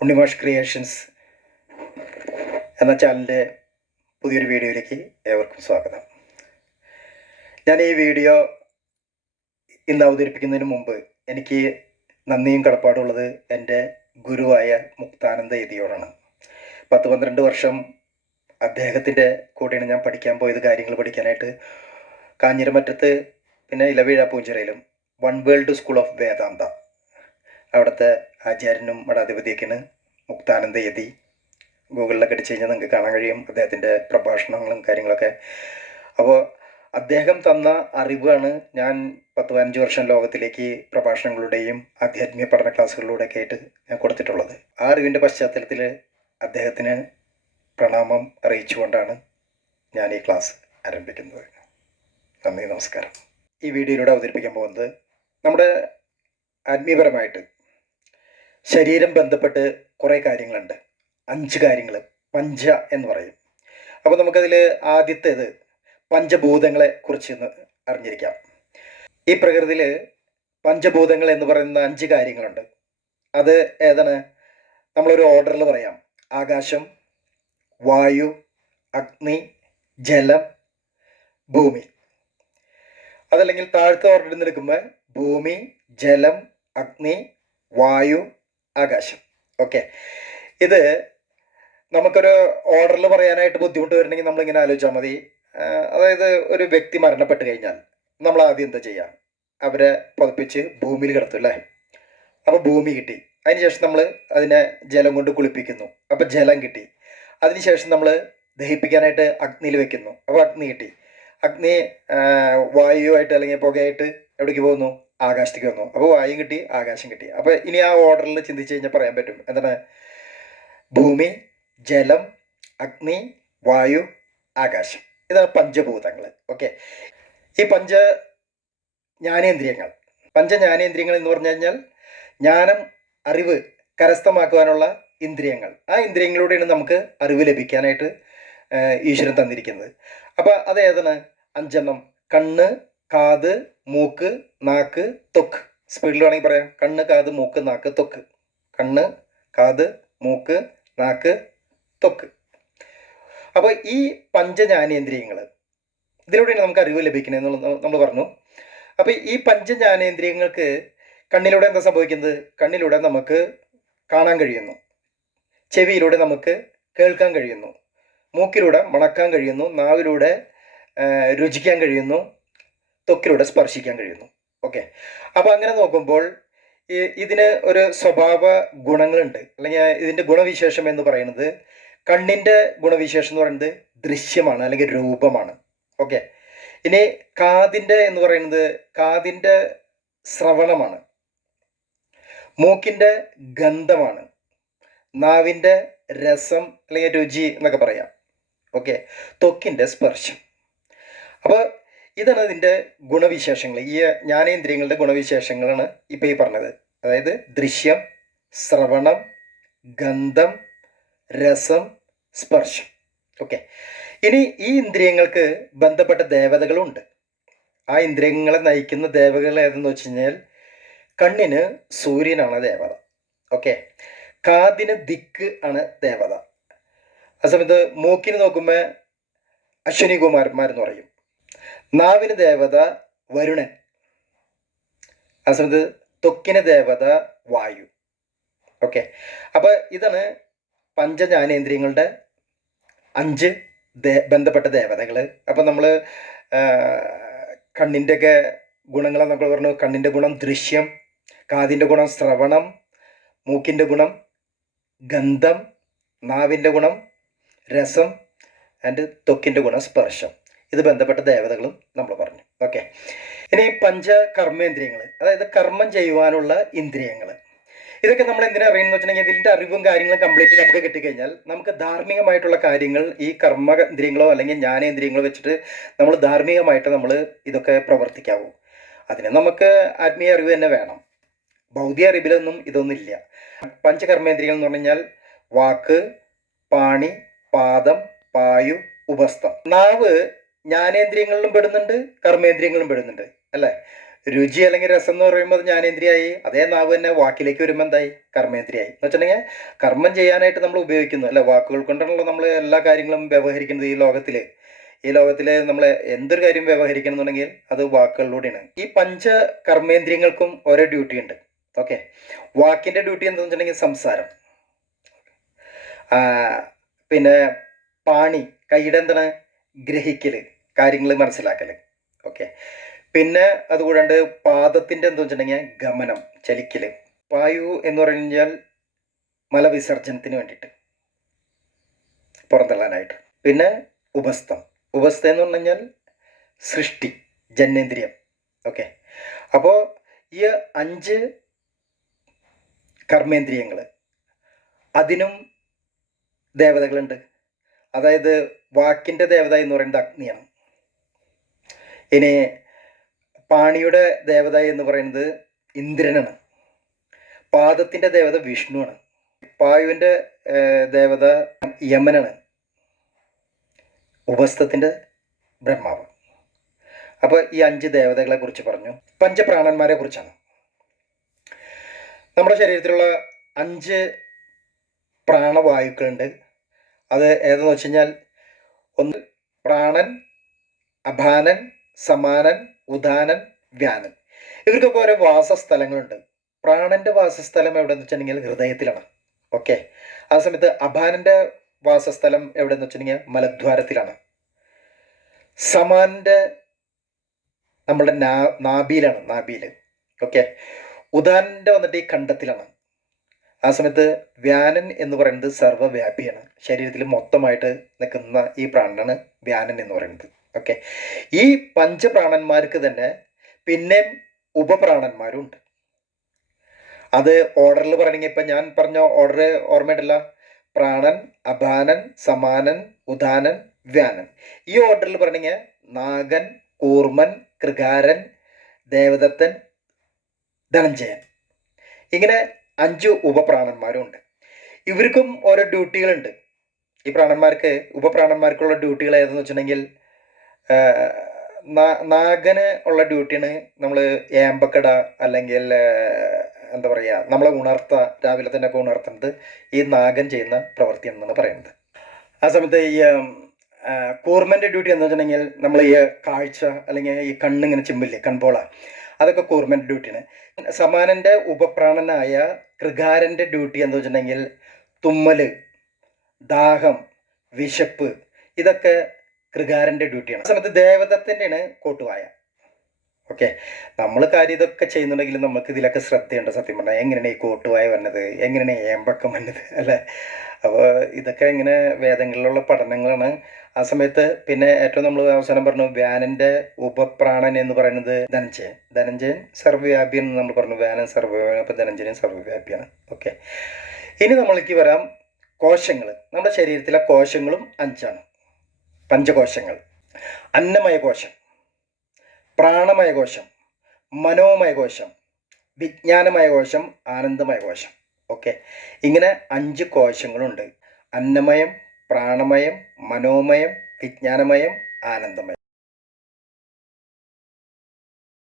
Unnimash creations എന്ന ചാനലിന്റെ പുതിയൊരു വീഡിയോയിലേക്ക് ഏവർക്കും സ്വാഗതം. ഞാൻ ഈ വീഡിയോ ഇന്ന് അവതരിപ്പിക്കുന്നതിന് മുമ്പ് എനിക്ക് നന്ദിയും കടപ്പാടുള്ളത് എന്റെ ഗുരുവായ മുക്താനന്ദ യതിയോടാണ് പത്ത് പന്ത്രണ്ട് വർഷം അദ്ദേഹത്തിന്റെ കൂടെയാണ് ഞാൻ പഠിക്കാൻ പോയത് കാര്യങ്ങൾ പഠിക്കാനായിട്ട്. കാഞ്ഞിരമറ്റത്ത് പിന്നെ Ilaveezha പൂഞ്ചിറയിലും one world school of Vedanta അവിടുത്തെ ആചാര്യനും മഠാധിപതിയൊക്കെയാണ് മുക്താനന്ദ യതി ഗൂഗിളിലൊക്കെ അടിച്ചു കഴിഞ്ഞാൽ നിങ്ങൾക്ക് കാണാൻ കഴിയും അദ്ദേഹത്തിന്റെ പ്രഭാഷണങ്ങളും കാര്യങ്ങളൊക്കെ. അപ്പോൾ അദ്ദേഹം തന്ന അറിവാണ് ഞാൻ പത്ത് പതിനഞ്ച് വർഷം ലോകത്തിലേക്ക് പ്രഭാഷണങ്ങളുടെയും ആധ്യാത്മിക പഠന ക്ലാസ്സുകളിലൂടെയൊക്കെ ആയിട്ട് ഞാൻ കൊടുത്തിട്ടുള്ളത്. ആ അറിവിന്റെ പശ്ചാത്തലത്തിൽ അദ്ദേഹത്തിന് പ്രണാമം അറിയിച്ചുകൊണ്ടാണ് ഞാൻ ഈ ക്ലാസ് ആരംഭിക്കുന്നത്. നന്ദി നമസ്കാരം. ഈ വീഡിയോയിലൂടെ അവതരിപ്പിക്കാൻ പോകുന്നത് നമ്മുടെ ആത്മീയപരമായിട്ട് ശരീരം ബന്ധപ്പെട്ട് കുറേ കാര്യങ്ങളുണ്ട്. അഞ്ച് കാര്യങ്ങൾ പഞ്ച എന്ന് പറയും. അപ്പോൾ നമുക്കതിൽ ആദ്യത്തേത് പഞ്ചഭൂതങ്ങളെ കുറിച്ച് ഒന്ന് അറിഞ്ഞിരിക്കാം. ഈ പ്രകൃതിയിൽ പഞ്ചഭൂതങ്ങൾ എന്ന് പറയുന്ന അഞ്ച് കാര്യങ്ങളുണ്ട്. അത് ഏതാണ്? നമ്മളൊരു ഓർഡറിൽ പറയാം. ആകാശം വായു അഗ്നി ജലം ഭൂമി. അതല്ലെങ്കിൽ താഴത്തെ ഓർഡറിൽ നിൽക്കുമ്പോൾ ഭൂമി ജലം അഗ്നി വായു ആകാശം. ഓക്കെ ഇത് നമുക്കൊരു ഓർഡറിൽ പറയാനായിട്ട് ബുദ്ധിമുട്ട് വരണമെങ്കിൽ നമ്മളിങ്ങനെ ആലോചിച്ചാൽ മതി. അതായത് ഒരു വ്യക്തി മരണപ്പെട്ട് കഴിഞ്ഞാൽ നമ്മൾ ആദ്യം എന്താ ചെയ്യുക അവരെ പുതപ്പിച്ച് ഭൂമിയിൽ കിടത്തും അല്ലേ? അപ്പോൾ ഭൂമി കിട്ടി. അതിനുശേഷം നമ്മൾ അതിനെ ജലം കൊണ്ട് കുളിപ്പിക്കുന്നു. അപ്പോൾ ജലം കിട്ടി. അതിനുശേഷം നമ്മൾ ദഹിപ്പിക്കാനായിട്ട് അഗ്നിയിൽ വെക്കുന്നു. അപ്പോൾ അഗ്നി കിട്ടി. അഗ്നി വായുവായിട്ട് അല്ലെങ്കിൽ പുകയായിട്ട് എവിടേക്ക് പോകുന്നു? ആകാശത്തേക്ക് വന്നു. അപ്പോൾ വായും കിട്ടി ആകാശം കിട്ടി. അപ്പോൾ ഇനി ആ ഓർഡറിൽ ചിന്തിച്ച് കഴിഞ്ഞാൽ പറയാൻ പറ്റും. എന്താണ്? ഭൂമി ജലം അഗ്നി വായു ആകാശം. ഇതാണ് പഞ്ചഭൂതങ്ങൾ ഓക്കെ. ഈ പഞ്ച ജ്ഞാനേന്ദ്രിയങ്ങൾ. പഞ്ചജ്ഞാനേന്ദ്രിയങ്ങൾ എന്ന് പറഞ്ഞു കഴിഞ്ഞാൽ ജ്ഞാനം അറിവ് കരസ്ഥമാക്കുവാനുള്ള ഇന്ദ്രിയങ്ങൾ. ആ ഇന്ദ്രിയങ്ങളിലൂടെയാണ് നമുക്ക് അറിവ് ലഭിക്കാനായിട്ട് ഈശ്വരൻ തന്നിരിക്കുന്നത്. അപ്പോൾ അത് ഏതാണ്? അഞ്ചെണ്ണം. കണ്ണ് കാത് മൂക്ക് നാക്ക് തൊക്ക്. സ്പീഡിൽ വേണമെങ്കിൽ പറയാം. കണ്ണ് കാത് മൂക്ക് നാക്ക് തൊക്ക്. കണ്ണ് കാത് മൂക്ക് നാക്ക് തൊക്ക്. അപ്പോൾ ഈ പഞ്ചജ്ഞാനേന്ദ്രിയങ്ങൾ ഇതിലൂടെയാണ് നമുക്ക് അറിവ് ലഭിക്കുന്നത് എന്നുള്ളത് നമ്മൾ പറഞ്ഞു. അപ്പോൾ ഈ പഞ്ചജ്ഞാനേന്ദ്രിയങ്ങൾക്ക് കണ്ണിലൂടെ എന്താ സംഭവിക്കുന്നത്? കണ്ണിലൂടെ നമുക്ക് കാണാൻ കഴിയുന്നു. ചെവിയിലൂടെ നമുക്ക് കേൾക്കാൻ കഴിയുന്നു. മൂക്കിലൂടെ മണക്കാൻ കഴിയുന്നു. നാവിലൂടെ രുചിക്കാൻ കഴിയുന്നു. ത്വക്കിലൂടെ സ്പർശിക്കാൻ കഴിയുന്നു. ഓക്കെ അപ്പോൾ അങ്ങനെ നോക്കുമ്പോൾ ഇതിന് ഒരു സ്വഭാവ ഗുണങ്ങളുണ്ട്. അല്ലെങ്കിൽ ഇതിന്റെ ഗുണവിശേഷം എന്ന് പറയുന്നത് കണ്ണിന്റെ ഗുണവിശേഷം എന്ന് പറയുന്നത് ദൃശ്യമാണ് അല്ലെങ്കിൽ രൂപമാണ്. ഓക്കെ ഇനി കാതിന്റെ എന്ന് പറയുന്നത് കാതിന്റെ ശ്രവണമാണ് മൂക്കിന്റെ ഗന്ധമാണ്. നാവിന്റെ രസം അല്ലെങ്കിൽ രുചി എന്നൊക്കെ പറയാം. ഓക്കെ ത്വക്കിന്റെ സ്പർശം. അപ്പോൾ ഇതാണ് ഇതിന്റെ ഗുണവിശേഷങ്ങൾ. ഈ ജ്ഞാനേന്ദ്രിയങ്ങളുടെ ഗുണവിശേഷങ്ങളാണ് ഇപ്പോൾ ഈ പറഞ്ഞത്. അതായത് ദൃശ്യം ശ്രവണം ഗന്ധം രസം സ്പർശം. ഓക്കെ. ഇനി ഈ ഇന്ദ്രിയങ്ങൾക്ക് ബന്ധപ്പെട്ട ദേവതകളുണ്ട്. ആ ഇന്ദ്രിയങ്ങളെ നയിക്കുന്ന ദേവതകൾ ഏതെന്ന് വെച്ച് കഴിഞ്ഞാൽ കണ്ണിന് സൂര്യനാണ് ദേവത. ഓക്കെ. കാതിന് ദിക്ക് ആണ് ദേവത. ആ സമയത്ത് മൂക്കിന് നോക്കുമ്പോൾ അശ്വനി കുമാരന്മാരെന്ന് പറയും. നാവിന് ദേവത വരുണൻ. ആ സമയത്ത് ത്വക്കിന് ദേവത വായു. ഓക്കെ. അപ്പോൾ ഇതാണ് പഞ്ചജ്ഞാനേന്ദ്രിയങ്ങളുടെ അഞ്ച് ദേ ബന്ധപ്പെട്ട ദേവതകൾ അപ്പോൾ നമ്മൾ കണ്ണിന്റെയൊക്കെ ഗുണങ്ങളെന്നൊക്കെ പറഞ്ഞു. കണ്ണിന്റെ ഗുണം ദൃശ്യം കാതിന്റെ ഗുണം ശ്രവണം മൂക്കിന്റെ ഗുണം ഗന്ധം നാവിന്റെ ഗുണം രസം ആൻഡ് ത്വക്കിന്റെ ഗുണം സ്പർശം. ഇത് ബന്ധപ്പെട്ട ദേവതകളും നമ്മൾ പറഞ്ഞു. ഓക്കെ ഇനി പഞ്ച കർമ്മേന്ദ്രിയങ്ങൾ അതായത് കർമ്മം ചെയ്യുവാനുള്ള ഇന്ദ്രിയങ്ങൾ ഇതൊക്കെ നമ്മൾ എന്തിനാ അറിയുന്നത് വെച്ചിട്ടുണ്ടെങ്കിൽ ഇതിന്റെ അറിവും കാര്യങ്ങളും കംപ്ലീറ്റ് നമുക്ക് കിട്ടിക്കഴിഞ്ഞാൽ നമുക്ക് ധാർമ്മികമായിട്ടുള്ള കാര്യങ്ങൾ ഈ കർമ്മേന്ദ്രിയങ്ങളോ അല്ലെങ്കിൽ ജ്ഞാനേന്ദ്രിയങ്ങളോ വെച്ചിട്ട് നമ്മൾ ധാർമ്മികമായിട്ട് നമ്മൾ ഇതൊക്കെ പ്രവർത്തിക്കാവൂ. അതിന് നമുക്ക് ആത്മീയ അറിവ് തന്നെ വേണം. ഭൗതിക അറിവിലൊന്നും ഇതൊന്നും ഇല്ല. പഞ്ചകർമ്മേന്ദ്രിയങ്ങൾ എന്ന് പറഞ്ഞു കഴിഞ്ഞാൽ വാക്ക് പാണി പാദം പായു ഉപസ്ഥം. നാവ് ജ്ഞാനേന്ദ്രിയങ്ങളിലും പെടുന്നുണ്ട് കർമ്മേന്ദ്രിയങ്ങളിലും പെടുന്നുണ്ട് അല്ലേ? രുചി അല്ലെങ്കിൽ രസം എന്ന് പറയുമ്പോൾ ജ്ഞാനേന്ദ്രിയായി അതേ നാവ് തന്നെ വാക്കിലേക്ക് വരുമ്പോൾ എന്തായി? കർമ്മേന്ദ്രിയായി. എന്ന് വെച്ചിട്ടുണ്ടെങ്കിൽ കർമ്മം ചെയ്യാനായിട്ട് നമ്മൾ ഉപയോഗിക്കുന്നു അല്ലെ? വാക്കുകൾ കൊണ്ടാണല്ലോ നമ്മൾ എല്ലാ കാര്യങ്ങളും വ്യവഹരിക്കുന്നത് ഈ ലോകത്തിൽ ഈ ലോകത്തിൽ നമ്മൾ എന്തൊരു കാര്യം വ്യവഹരിക്കണം എന്നുണ്ടെങ്കിൽ അത് വാക്കുകളിലൂടെയാണ്. ഈ പഞ്ച കർമ്മേന്ദ്രിയങ്ങൾക്കും ഓരോ ഡ്യൂട്ടി ഉണ്ട്. ഓക്കെ വാക്കിന്റെ ഡ്യൂട്ടി എന്താണെന്ന് വെച്ചിട്ടുണ്ടെങ്കിൽ സംസാരം. പിന്നെ പാണി കൈയുടെ എന്താണ്? ഗ്രഹിക്കൽ കാര്യങ്ങൾ മനസ്സിലാക്കൽ ഓക്കെ. പിന്നെ അതുകൂടാണ്ട് പാദത്തിന്റെ എന്താ വെച്ചിട്ടുണ്ടെങ്കിൽ ഗമനം ചലിക്കൽ പായു എന്ന് പറഞ്ഞു കഴിഞ്ഞാൽ മലവിസർജനത്തിന് വേണ്ടിയിട്ട് പുറന്തള്ളാനായിട്ട്. പിന്നെ ഉപസ്ഥം. ഉപസ്ഥ എന്ന് പറഞ്ഞു കഴിഞ്ഞാൽ സൃഷ്ടി ജനേന്ദ്രിയം ഓക്കെ. അപ്പോൾ ഈ അഞ്ച് കർമ്മേന്ദ്രിയങ്ങൾ അതിനും ദേവതകളുണ്ട്. അതായത് വാക്കിന്റെ ദേവത എന്ന് പറയുന്നത് അഗ്നിയാണ്. ഇനി പാണിയുടെ ദേവത എന്ന് പറയുന്നത് ഇന്ദ്രനാണ്. പാദത്തിന്റെ ദേവത വിഷ്ണുവാണ്. പായുവിന്റെ ദേവത യമനാണ്. ഉപസ്ഥത്തിന്റെ ബ്രഹ്മാവ്. അപ്പോൾ ഈ അഞ്ച് ദേവതകളെ കുറിച്ച് പറഞ്ഞു. പഞ്ചപ്രാണന്മാരെ കുറിച്ചാണ്. നമ്മുടെ ശരീരത്തിലുള്ള അഞ്ച് പ്രാണവായുക്കളുണ്ട്. അത് ഏതെന്ന് വെച്ച് കഴിഞ്ഞാൽ ഒന്ന് പ്രാണൻ അഭാനൻ സമാനൻ ഉദാനൻ വ്യാനൻ. ഇവർക്കൊക്കെ ഓരോ വാസസ്ഥലങ്ങളുണ്ട്. പ്രാണന്റെ വാസസ്ഥലം എവിടെയെന്ന് വെച്ചിട്ടുണ്ടെങ്കിൽ ഹൃദയത്തിലാണ്. ഓക്കെ ആ സമയത്ത് അഭാനന്റെ വാസസ്ഥലം എവിടെയെന്ന് വെച്ചിട്ടുണ്ടെങ്കിൽ മലദ്വാരത്തിലാണ്. സമാനന്റെ നമ്മുടെ നാ നാഭിയിലാണ് നാബിയിൽ ഓക്കെ ഉദാനന്റെ വന്നിട്ട് ഈ കണ്ടത്തിലാണ് ആ സമയത്ത് വ്യാനൻ എന്ന് പറയുന്നത് സർവവ്യാപിയാണ് ശരീരത്തിൽ മൊത്തമായിട്ട് നിൽക്കുന്ന ഈ പ്രാണനാണ് വ്യാനൻ എന്ന് പറയുന്നത്. ഓക്കെ ഈ പഞ്ചപ്രാണന്മാർക്ക് തന്നെ പിന്നെ ഉപപ്രാണന്മാരുണ്ട്. അത് ഓർഡറിൽ പറയണമെങ്കിൽ ഇപ്പം ഞാൻ പറഞ്ഞ ഓർഡർ ഓർമ്മയുണ്ടല്ല? പ്രാണൻ അഭാനൻ സമാനൻ ഉദാനൻ വ്യാനൻ. ഈ ഓർഡറിൽ പറയണമെങ്കിൽ നാഗൻ കൂർമൻ കൃകാരൻ ദേവദത്തൻ ധനഞ്ജയൻ. ഇങ്ങനെ അഞ്ച് ഉപപ്രാണന്മാരുണ്ട്. ഇവർക്കും ഓരോ ഡ്യൂട്ടികളുണ്ട് ഈ പ്രാണന്മാർക്ക് ഉപപ്രാണന്മാർക്കുള്ള ഡ്യൂട്ടികൾ ഏതെന്ന് വെച്ചിട്ടുണ്ടെങ്കിൽ നാഗന് ഉള്ള ഡ്യൂട്ടിയാണ് നമ്മൾ ഏമ്പക്കട അല്ലെങ്കിൽ എന്താ പറയുക നമ്മളെ ഉണർത്ത രാവിലെ തന്നെ ഒക്കെ ഉണർത്തുന്നത് ഈ നാഗൻ ചെയ്യുന്ന പ്രവൃത്തിയാണെന്നാണ് പറയുന്നത്. ആ സമയത്ത് ഈ കൂർമന്റെ ഡ്യൂട്ടി എന്ന് വെച്ചിട്ടുണ്ടെങ്കിൽ നമ്മൾ ഈ കാഴ്ച അല്ലെങ്കിൽ ഈ കണ്ണിങ്ങനെ ചിമ്പില്ലേ കൺപോള അതൊക്കെ കൂർമന്റെ ഡ്യൂട്ടിയാണ്. സമാനന്റെ ഉപപ്രാണനായ കൃകാരന്റെ ഡ്യൂട്ടി എന്ന് വെച്ചിട്ടുണ്ടെങ്കിൽ തുമ്മൽ ദാഹം വിശപ്പ് ഇതൊക്കെ കൃകാരന്റെ ഡ്യൂട്ടിയാണ് ആ സമയത്ത് ദേവദത്തിന്റെയാണ് കോട്ടുവായ. ഓക്കെ നമ്മൾ കാര്യം ഇതൊക്കെ ചെയ്യുന്നുണ്ടെങ്കിൽ നമുക്ക് ഇതിലൊക്കെ ശ്രദ്ധയുണ്ട് സത്യം പറഞ്ഞാൽ എങ്ങനെയാണ് ഈ കോട്ടുവായ വന്നത്? എങ്ങനെയാണ് ഏമ്പക്കം വന്നത്? അല്ലേ? അപ്പോൾ ഇതൊക്കെ ഇങ്ങനെ വേദങ്ങളിലുള്ള പഠനങ്ങളാണ്. ആ സമയത്ത് പിന്നെ ഏറ്റവും നമ്മൾ അവസാനം പറഞ്ഞു വ്യാനന്റെ ഉപപ്രാണൻ എന്ന് പറയുന്നത് ധനഞ്ജയൻ. ധനഞ്ജയൻ സർവവ്യാപി എന്ന് നമ്മൾ പറഞ്ഞു. വ്യാനൻ സർവവ്യാപി അപ്പോൾ ധനഞ്ജയൻ സർവവ്യാപിയാണ്. ഓക്കെ ഇനി നമ്മൾക്ക് വരാം കോശങ്ങൾ നമ്മുടെ ശരീരത്തിലെ കോശങ്ങളും അഞ്ചാണ്. പഞ്ചകോശങ്ങൾ അന്നമയ കോശം പ്രാണമയ കോശം മനോമയ കോശം വിജ്ഞാനമയ കോശം ആനന്ദമയ കോശം ഓക്കെ. ഇങ്ങനെ അഞ്ച് കോശങ്ങളുണ്ട്. അന്നമയം പ്രാണമയം മനോമയം വിജ്ഞാനമയം ആനന്ദമയം.